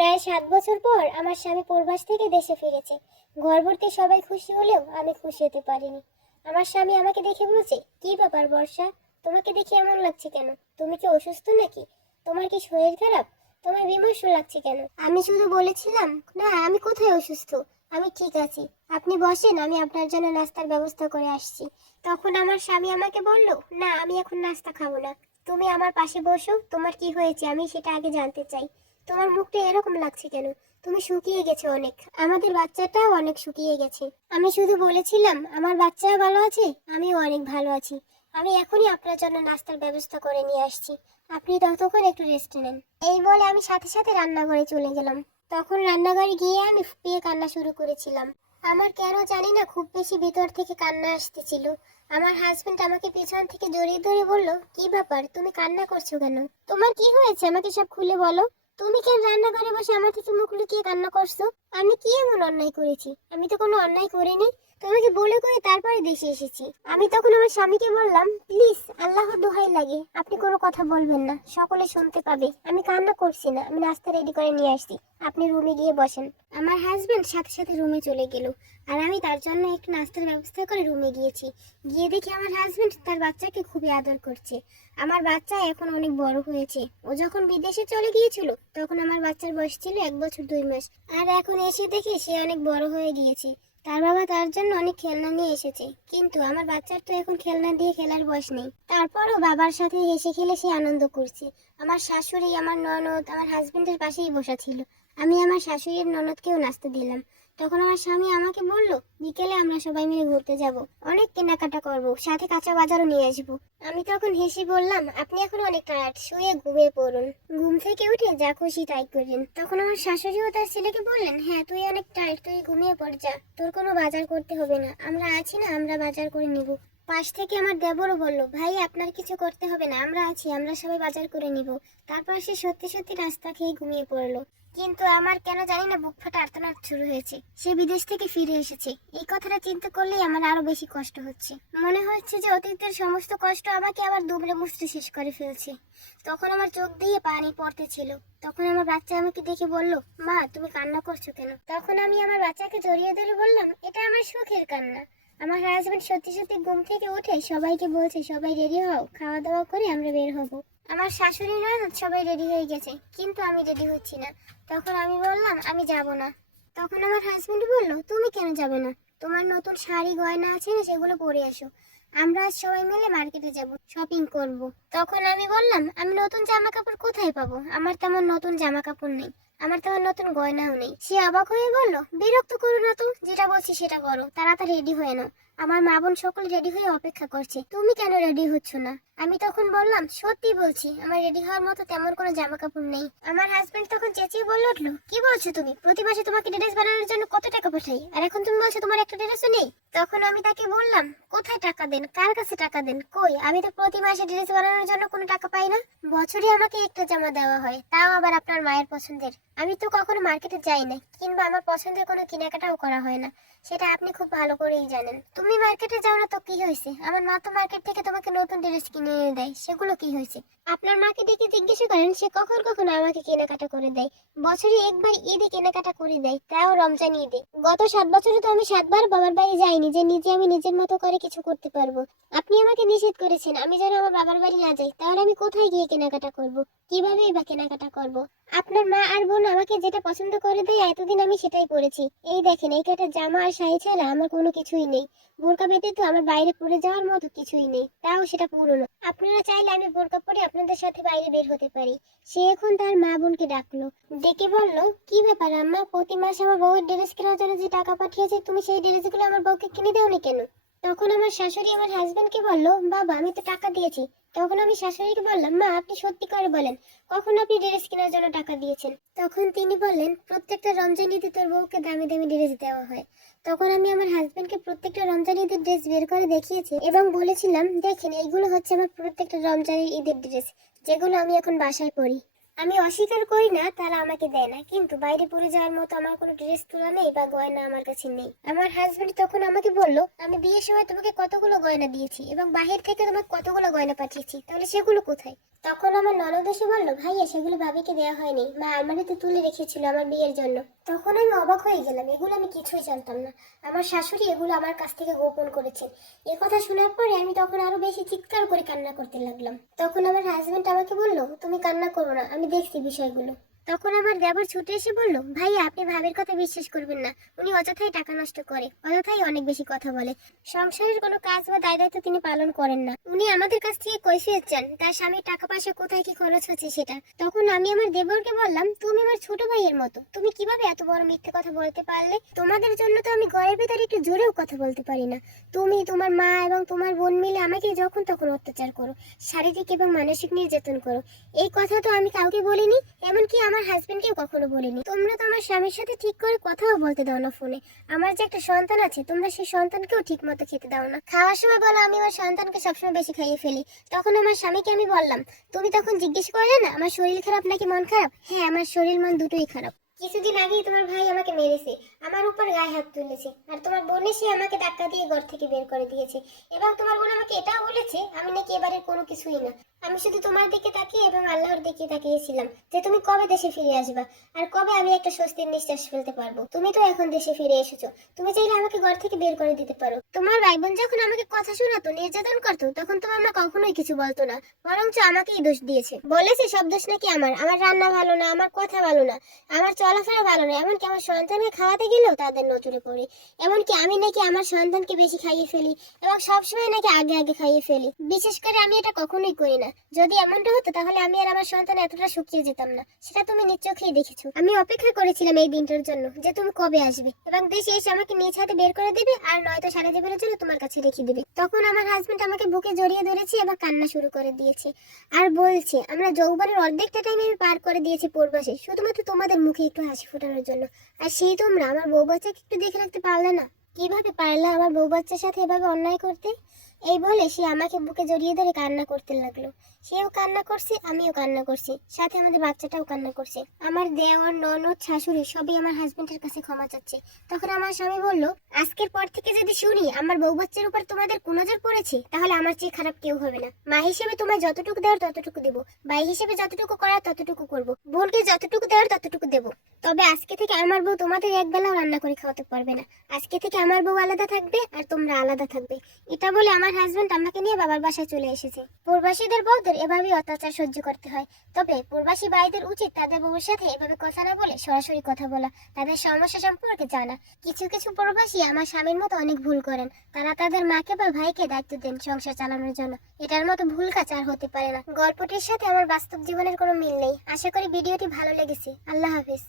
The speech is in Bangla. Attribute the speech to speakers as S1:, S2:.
S1: প্রায় সাত বছর পর আমার স্বামী প্রবাস থেকে দেশে ফিরেছে। ঘর ভর্তি সবাই খুশি হলেও আমি খুশি হতে পারিনি। আমার স্বামী আমাকে দেখে বলছে, কি ব্যাপার বর্ষা? তোমাকে দেখে এমন লাগছে কেন? তুমি কি অসুস্থ নাকি? তোমার কি শরীর খারাপ? তোমার বিমর্ষ লাগছে কেন? আমি শুধু বলেছিলাম, না, আমি কোথায় অসুস্থ? আমি ঠিক আছি। আপনি বসেন, আমি আপনার জন্য নাস্তার ব্যবস্থা করে আসছি। তখন আমার স্বামী আমাকে বলল, না, আমি এখন নাস্তা খাব না। তুমি আমার পাশে বসো, তোমার কি হয়েছে? আমি সেটা আগে জানতে চাই। তোমার মুখটা এরকম লাগছে কেন? তুমি শুকিয়ে গেছো অনেক। আমাদের বাচ্চাটাও অনেক শুকিয়ে গেছে। আমি শুধু বলেছিলাম, আমার বাচ্চাও ভালো আছে, আমিও অনেক ভালো আছি। আমি এখনই আপনার জন্য নাস্তার ব্যবস্থা করে নিয়ে আসছি। আপনি ততক্ষণ একটু রেস্ট নেন। এই বলে আমি সাথে সাথে রান্নাঘরে চলে গেলাম। তখন রান্নাঘরে গিয়ে আমি ফুপিয়ে কান্না শুরু করেছিলাম। আমার কেন জানি না খুব বেশি ভিতর থেকে কান্না আসতেছিল। আমার হাজবেন্ড আমাকে পেছন থেকে জড়িয়ে ধরে বলল, কি ব্যাপার? তুমি কান্না করছ কেন? তোমার কি হয়েছে? আমাকে সব খুলে বলো। তুমি কেন রান্না করে বসে আমার থেকে মুখ লুকিয়ে কান্না করছ? আমি কি এমন অন্যায় করেছি? আমি তো কোনো অন্যায় করিনি। তোমাকে বলে করে তারপরে দেশে এসেছি। আমি তখন আমার স্বামীকে বললাম, প্লিজ, আল্লাহর দোহাই লাগে। আপনি কোনো কথা বলবেন না। সকলে শুনতে পাবে। আমি কান্না করছি না। আমি নাস্তা রেডি করে নিয়ে আসছি। আপনি রুমে গিয়ে বসেন। আমার হাজব্যান্ড সাথে সাথে রুমে চলে গেল। আর আমি তার জন্য একটু নাস্তার ব্যবস্থা করে রুমে গিয়েছি। গিয়ে দেখি আমার হাজবেন্ড তার বাচ্চাকে খুবই আদর করছে। আমার বাচ্চা এখন অনেক বড় হয়েছে। ও যখন বিদেশে চলে গিয়েছিল, তখন আমার বাচ্চার বয়স ছিল এক বছর দুই মাস। আর এখন এসে দেখি সে অনেক বড় হয়ে গিয়েছে। তার বাবা তার জন্য অনেক খেলনা নিয়ে এসেছে। কিন্তু আমার বাচ্চার তো এখন খেলনা দিয়ে খেলার বয়স নেই। তারপরও বাবার সাথে হেসে খেলে সে আনন্দ করছে। আমার শাশুড়ি, আমার ননদ, আমার হাজবেন্ডের পাশেই বসা ছিল। আমি আমার শাশুড়ির ননদকেও নাচতে দিলাম। তখন আমার স্বামী আমাকে বলল, বিকেলে আমরা সবাই মিলে ঘুরতে যাব। অনেক কেনাকাটা করব, সাথে কাঁচা বাজারও নিয়ে আসব। আমি তখন হেসে বললাম, আপনি এখন অনেক টায়ার্ড শুয়ে ঘুমিয়ে পড়ুন। ঘুম থেকে উঠে যা খুশি তাই করেন তখন আমার শাশুড়িও তার ছেলেকে বললেন হ্যাঁ তুই অনেক টায়ার্ড তুই ঘুমিয়ে পড়, যা। তোর কোনো বাজার করতে হবে না। আমরা আছি না, আমরা বাজার করে নিব। পাশ থেকে আমার দেবরও বলল, ভাই, আপনার কিছু করতে হবে না। আমরা আছি, আমরা সবাই বাজার করে নিব। তারপর সে সত্যি সত্যি রাস্তা খেয়ে ঘুমিয়ে পড়ল। কিন্তু আমার কেন জানি না বুক ফাটা আর্তনাদ শুরু হয়েছে। সে বিদেশ থেকে ফিরে এসেছে। এই কথাটা চিন্তা করলেই আমার আরও বেশি কষ্ট হচ্ছে। মনে হচ্ছে যে অতীতের সমস্ত কষ্ট আমাকে আবার দুবড়ে মুচড়ে শেষ করে ফেলছে। তখন আমার চোখ দিয়ে পানি পড়তেছিল। তখন আমার বাচ্চা আমাকে দেখে বলল, মা, তুমি কান্না করছ কেন? তখন আমি আমার বাচ্চাকে জড়িয়ে ধরে বললাম, এটা আমার সুখের কান্না। আমার হাজবেন্ড সত্যি সত্যি ঘুম থেকে উঠে সবাইকে বলছে, সবাই রেডি হও খাওয়া দাওয়া করে আমরা বের হব। আমার শাশুড়ি ননদ সবাই রেডি হয়ে গেছে, কিন্তু আমি রেডি হচ্ছি না। তখন আমি বললাম, আমি যাব না। তখন আমার হাজবেন্ড বলল, তুমি কেন যাবে না? তোমার নতুন শাড়ি, গয়না আছে না, সেগুলো পরে আসো। আমরা আজ সবাই মিলে মার্কেটে যাব শপিং করব। তখন আমি বললাম, আমি নতুন জামা কাপড় কোথায় পাবো? আমার তেমন নতুন জামা কাপড় নেই, আমার তেমন নতুন গয়নাও নেই। সে অবাক হয়ে বলল, বিরক্ত করো না তো, যেটা বলছি সেটা করো, তাড়াতাড়ি রেডি হয়ে নাও। আমার মা বোন সকল রেডি হয়ে অপেক্ষা করছে। তুমি কেন রেডি হচ্ছ না? আমি তখন বললাম, সত্যি বলছি, আমার রেডি হওয়ার মতো তেমন কোনো জামা কাপড় নেই। আমার হাজবেন্ড তখন চেঁচিয়ে বলে উঠল, কি বলছো তুমি? প্রতি মাসে তোমাকে ড্রেস বানানোর জন্য কত টাকা পাঠাই? আর এখন তুমি বলছো তোমার একটা ড্রেসও নেই? তখন আমি তাকে বললাম, কোথায় টাকা দেন? কার কাছে টাকা দেন? কই? আমি তো প্রতি মাসে ড্রেস বানানোর জন্য কোনো টাকা পাই না। বছরে আমাকে একটা জামা দেওয়া হয়, তাও আবার আপনার মায়ের পছন্দের। আমি তো কখনো মার্কেটে যাই না কিংবা আমার পছন্দের কোনো কেনাকাটাও করা হয় না। সেটা আপনি খুব ভালো করেই জানেন। তুমি মার্কেটে যাও না তো কি হয়েছে? আমার মা তো মার্কেট থেকে তোমাকে নতুন ড্রেস কিনে এনে দেয়, সেগুলো কি হয়েছে? আপনার মাকে ডেকে জিজ্ঞেস করেন, সে কখন কখন আমাকে কেনাকাটা করে দেয়। বছরে একবার ঈদে কেনাকাটা করে দেয়, তাও রমজান ঈদে। গত সাত বছরে তো আমি সাতবার বাবার বাড়ি যাইনি, যে নিজে আমি নিজের মতো করে কিছু করতে পারব। আপনি আমাকে নিষেধ করেছেন, আমি যেন আমার বাবার বাড়ি না যাই, তাহলে আমি কোথায় গিয়ে কেনাকাটা করব? কিভাবেই বা কেনাকাটা করব? আপনার মা আর বোন আমাকে যেটা পছন্দ করে দেয়, এতদিন আমি সেটাই করেছি। এই দেখেন, এই কটা জামা আর শাড়ি ছাড়া আমার কোনো কিছুই নেই। বোরকা বেঁধে তো আমার বাইরে পড়ে যাওয়ার মতো কিছুই নেই, তাও সেটা পুরনো। আপনারা চাইলে আমি বোরকা পরে আপনাদের সাথে বাইরে বের হতে পারি। সে এখন তার মা বোনকে ডাকলো। ডেকে বলল, কি ব্যাপার আম্মা? প্রতি মাসে আমার বউয়ের ড্রেস কেনার জন্য যে টাকা পাঠিয়েছে, তুমি সেই ড্রেসগুলো আমার বউকে কিনে দাওনি কেন? তখন আমার শাশুড়ি আমার হাজবেন্ডকে বলল, বাবা, আমি তো টাকা দিয়েছি। তখন আমি শাশুড়িকে বললাম, মা, আপনি সত্যি করে বলেন, কখন আপনি ড্রেস কেনার জন্য টাকা দিয়েছেন? তখন তিনি বললেন, প্রত্যেকটা রমজান ঈদে তোর বউকে দামি দামি ড্রেস দেওয়া হয়। তখন আমি আমার হাজবেন্ডকে প্রত্যেকটা রমজান ঈদের ড্রেস বের করে দেখিয়েছি এবং বলেছিলাম, দেখেন, এইগুলো হচ্ছে আমার প্রত্যেকটা রমজানের ঈদের ড্রেস যেগুলো আমি এখন বাসায় পরি। আমি অস্বীকার করি না, তারা আমাকে দেয় না। কিন্তু বাইরে পরে যাওয়ার মতো আমার কোনো ড্রেস তোলা নেই বা গয়না আমার কাছে নেই। আমার হাজবেন্ড তখন আমাকে বলল, আমি বিয়ের সময় তোমাকে কতগুলো গয়না দিয়েছি এবং বাহির থেকে তোমাকে কতগুলো গয়না পাঠিয়েছি, তাহলে সেগুলো কোথায়? তখন আমার ননদ এসে বলল, ভাইয়া, সেগুলো ভাবিকে দেওয়া হয়নি মা আলমারিতে তুলে রেখেছিল আমার বিয়ের জন্য। তখন আমি অবাক হয়ে গেলাম, এগুলো আমি কিছুই জানতাম না। আমার শাশুড়ি এগুলো আমার কাছ থেকে গোপন করেছেন। এ কথা শোনার পরে আমি তখন আরও বেশি চিৎকার করে কান্না করতে লাগলাম। তখন আমার হাজবেন্ড আমাকে বলল, তুমি কান্না করো না, আমি দেখছি বিষয়গুলো। তখন আমার দেবর ছুটে এসে বলল ভাই আপনি ভাবের কথা বিশ্বাস করবেন না। উনি অযথাই টাকা নষ্ট করে, অযথাই অনেক বেশি কথা বলে। সংসারের কোনো কাজ বা দায় দায়িত্ব তিনি পালন করেন না। উনি আমাদের কাছ থেকে কৈফিয়ত চান, তার স্বামীর টাকা পয়সা কোথায়, কি খরচ হচ্ছে সেটা। তখন আমি আমার দেবরকে বললাম, তুমি আমার ছোট ভাইয়ের মতো, তুমি কীভাবে এত বড় মিথ্যে কথা বলতে পারলে? তোমাদের জন্য তো আমি ঘরের ভিতরে একটু জোরেও কথা বলতে পারি না। তুমি, তোমার মা এবং তোমার বোন মিলে আমাকে যখন তখন অত্যাচার করো, শারীরিক এবং মানসিক নির্যাতন করো। এই কথা তো আমি কাউকে বলিনি, এমনকি আমার হাজবেন্ডকেও কখনো বলিনি। তোমরা তো আমার স্বামীর সাথে ঠিক করে কথাও বলতে দাও না ফোনে আমার যে একটা সন্তান আছে, তোমরা সেই সন্তানকেও ঠিক মতো খেতে দাও না। খাওয়ার সময় বলো, আমি আমার সন্তানকে সবসময় বেশি খাইয়ে ফেলি। তখন আমার স্বামীকে আমি বললাম, তুমি তখন জিজ্ঞেস করলে না, আমার শরীর খারাপ নাকি মন খারাপ? হ্যাঁ আমার শরীর মন দুটোই খারাপ। কিছুদিন আগেই তোমার ভাই আমাকে মেরেছে। আমার উপর গায়ে হাত তুলেছে। আর তোমার বোন এসে আমাকে ধাক্কা দিয়ে ঘর থেকে বের করে দিয়েছে। এবং তোমার বোন আমাকে এটাও বলেছে, আমি নাকি এবারে কোনো কিছুই না। আমি শুধু তোমার দিকে তাকিয়ে এবং আল্লাহর দিকে তাকিয়েছিলাম যে তুমি কবে দেশে ফিরে আসবা আর কবে আমি একটা স্বস্তির নিঃশ্বাস ফেলতে পারব। তুমি তো এখন দেশে ফিরে এসেছ। তুমি চাইলে আমাকে ঘর থেকে বের করে দিতে পারো। তোমার ভাই বোন যখন আমাকে কথা শোনাতো, নির্যাতন করতো, তখন তোমার মা কখনোই কিছু বলতো না। বরঞ্চ আমাকেই দোষ দিয়েছে। বলেছে, সব দোষ নাকি আমার। আমার রান্না ভালো না, আমার কথা ভালো না, আমার চলাফেরা ভালো না, এমনকি আমার সন্তানকে খাওয়াতে গেলেও তাদের নজরে পড়ে। এমনকি আমি নাকি আমার সন্তানকে বেশি খাইয়ে ফেলি এবং সবসময় নাকি আগে আগে খাইয়ে ফেলি। বিশেষ করে আমি এটা কখনোই করি না। যদি এমনটা হতো, তাহলে আমি আর আমার সন্তান এতটা শুকিয়ে যেতাম না। সেটা তুমি নিজ দেখেছ। আমি অপেক্ষা করেছিলাম এই দিনটার জন্য যে তুমি কবে আসবে। এবং দেশে এসে আমাকে নিজ হাতে বের করে দিবে আর নয়তো সারা জীবনের জন্য তোমার কাছে রেখে দিবে। তখন আমার হাজবেন্ড আমাকে বুকে জড়িয়ে ধরেছে এবং কান্না শুরু করে দিয়েছে। আর বলছে, আমরা যৌবনের অর্ধেকটা টাইম আমি পার করে দিয়েছি পূর্বাসে শুধুমাত্র তোমাদের মুখে একটু হাসি ফোটানোর জন্য। আর সেই তোমরা আমার বউ বাচ্চাকে একটু দেখে রাখতে পারলে না? কীভাবে পারলে আমার বউ বাচ্চার সাথে এভাবে অন্যায় করতে? এই বলে সে আমাকে বুকে জড়িয়ে ধরে কান্না করতে লাগল। সেও কান্না করছে, আমিও কান্না করছি। সাথে আমাদের বাচ্চাটাও কান্না করছে। আমার দেওয়ার ননদ শাশুড়ি সবই আমার হাজবেন্ডের কাছে ক্ষমা চাচ্ছে। তখন আমার স্বামী বলল, আজকের পর থেকে যদি শুনি আমার বউ বাচ্চার উপর তোমাদের কুনজর পড়েছে, তাহলে আমার চেয়ে খারাপ কেউ হবে না। মা হিসেবে তোমায় যতটুকু দেওয়ার ততটুকু দেবো। ভাই হিসেবে যতটুকু করার ততটুকু করব। বোনকে যতটুকু দেওয়ার ততটুকু দেবো। তবে আজকে থেকে আমার বউ তোমাদের এক বেলাও রান্না করে খাওয়াতে পারবে না। আজকে থেকে আমার বউ আলাদা থাকবে আর তোমরা আলাদা থাকবে। এটা বলে আমার হাজবেন্ড আমাকে নিয়ে বাবার বাসায় চলে এসেছে। প্রবাসীদের বউদের এভাবেই অত্যাচার সহ্য করতে হয়। তবে প্রবাসী ভাইদের উচিত তাদের বউর সাথে এভাবে কথা না বলে সরাসরি কথা বলা। তাদের সমস্যা সম্পর্কে জানা। কিছু কিছু প্রবাসী আমার স্বামীর মতো অনেক ভুল করেন। তারা তাদের মাকে বা ভাইকে দায়িত্ব দেন সংসার চালানোর জন্য। এটার মতো ভুল কাজ আর হতে পারে না। গল্পটির সাথে আমার বাস্তব জীবনের কোনো মিল নেই। আশা করি ভিডিওটি ভালো লেগেছে। আল্লাহ হাফিজ।